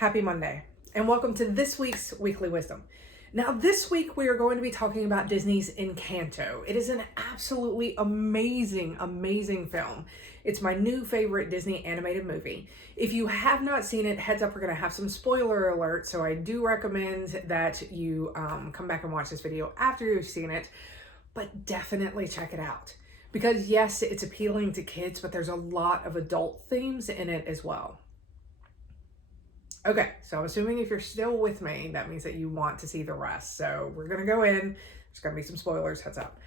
Happy Monday, and welcome to this week's Weekly Wisdom. Now, this week we are going to be talking about Disney's Encanto. It is an absolutely amazing, amazing film. It's my new favorite Disney animated movie. If you have not seen it, heads up, we're going to have some spoiler alert, so I do recommend that you come back and watch this video after you've seen it, but definitely check it out. Because yes, it's appealing to kids, but there's a lot of adult themes in it as well. Okay, so I'm assuming if you're still with me, that means that you want to see the rest. So we're going to go in. There's going to be some spoilers, heads up.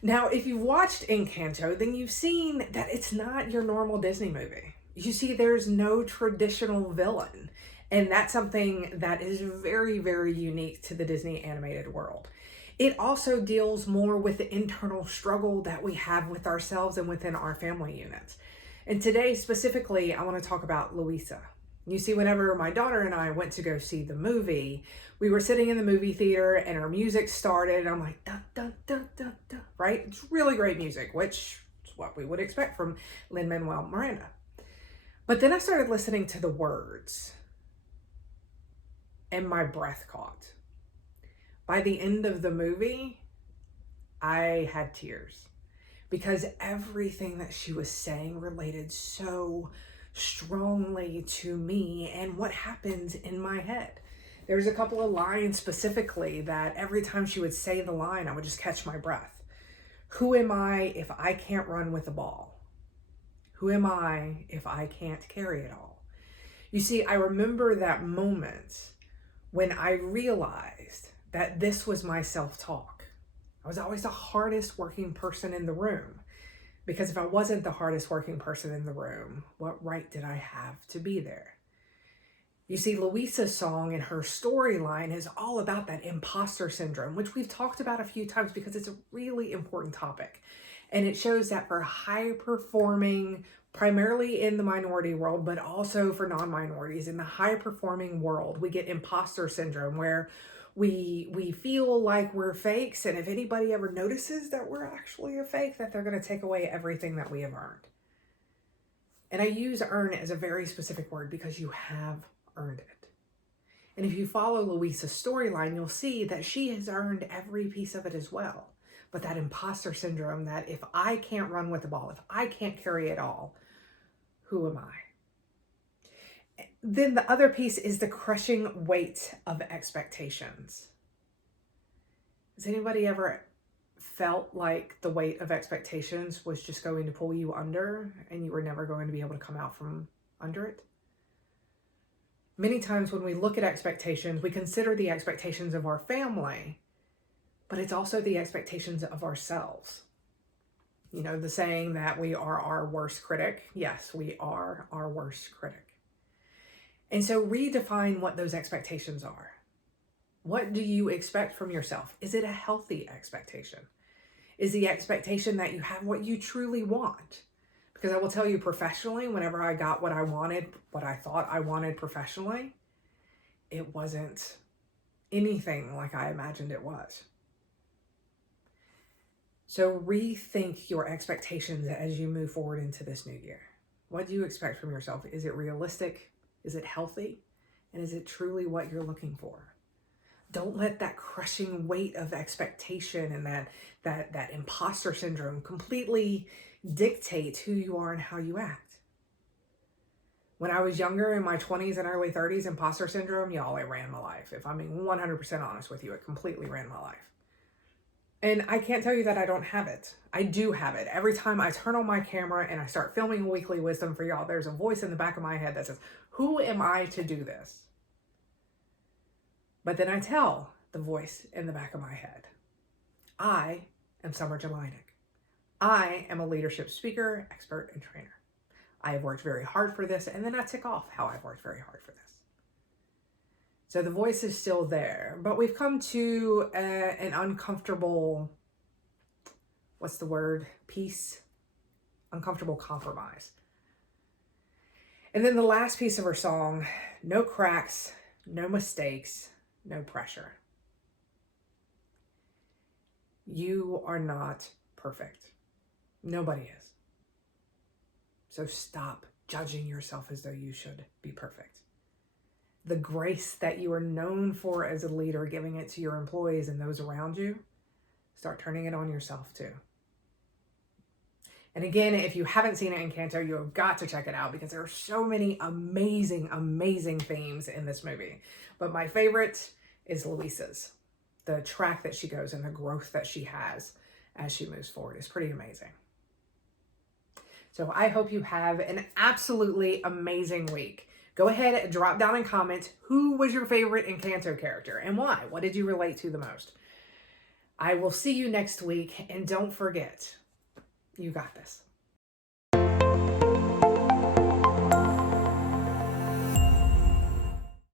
Now, if you've watched Encanto, then you've seen that it's not your normal Disney movie. You see, there's no traditional villain. And that's something that is very, very unique to the Disney animated world. It also deals more with the internal struggle that we have with ourselves and within our family units. And today, specifically, I want to talk about Louisa. You see, whenever my daughter and I went to go see the movie, we were sitting in the movie theater and our music started. And I'm like, dun, dun, dun, dun, dun, right? It's really great music, which is what we would expect from Lin-Manuel Miranda. But then I started listening to the words and my breath caught. By the end of the movie, I had tears because everything that she was saying related so strongly to me and what happens in my head. There's a couple of lines specifically that every time she would say the line, I would just catch my breath. Who am I if I can't run with the ball? Who am I if I can't carry it all? You see, I remember that moment when I realized that this was my self-talk. I was always the hardest working person in the room. Because if I wasn't the hardest working person in the room, what right did I have to be there? You see, Louisa's song and her storyline is all about that imposter syndrome, which we've talked about a few times because it's a really important topic. And it shows that for high performing, primarily in the minority world, but also for non-minorities, in the high performing world, we get imposter syndrome where we feel like we're fakes, and if anybody ever notices that we're actually a fake, that they're going to take away everything that we have earned. And I use earn as a very specific word because you have earned it. And if you follow Louisa's storyline, you'll see that she has earned every piece of it as well. But that imposter syndrome, that if I can't run with the ball, if I can't carry it all, who am I? Then the other piece is the crushing weight of expectations. Has anybody ever felt like the weight of expectations was just going to pull you under and you were never going to be able to come out from under it? Many times when we look at expectations, we consider the expectations of our family, but it's also the expectations of ourselves. You know, the saying that we are our worst critic. Yes, we are our worst critic. And so redefine what those expectations are. What do you expect from yourself? Is it a healthy expectation? Is the expectation that you have what you truly want? Because I will tell you professionally, whenever I got what I wanted, what I thought I wanted professionally, it wasn't anything like I imagined it was. So rethink your expectations as you move forward into this new year. What do you expect from yourself? Is it realistic? Is it healthy? And is it truly what you're looking for? Don't let that crushing weight of expectation and that imposter syndrome completely dictate who you are and how you act. When I was younger, in my 20s and early 30s, imposter syndrome, y'all, it ran my life. If I'm being 100% honest with you, it completely ran my life. And I can't tell you that I don't have it. I do have it. Every time I turn on my camera and I start filming Weekly Wisdom for y'all, there's a voice in the back of my head that says, who am I to do this? But then I tell the voice in the back of my head, I am Summer Jelinek. I am a leadership speaker, expert, and trainer. I have worked very hard for this, and then I tick off how I've worked very hard for this. So the voice is still there, but we've come to an uncomfortable, what's the word? Peace? Uncomfortable compromise. And then the last piece of her song, no cracks, no mistakes, no pressure. You are not perfect. Nobody is. So stop judging yourself as though you should be perfect. the grace that you are known for as a leader, giving it to your employees and those around you, start turning it on yourself too. And again, if you haven't seen Encanto, you have got to check it out because there are so many amazing, amazing themes in this movie. But my favorite is Luisa's. The track that she goes and the growth that she has as she moves forward is pretty amazing. So I hope you have an absolutely amazing week. Go ahead and drop down in comments who was your favorite Encanto character and why. What did you relate to the most? I will see you next week, and don't forget, you got this.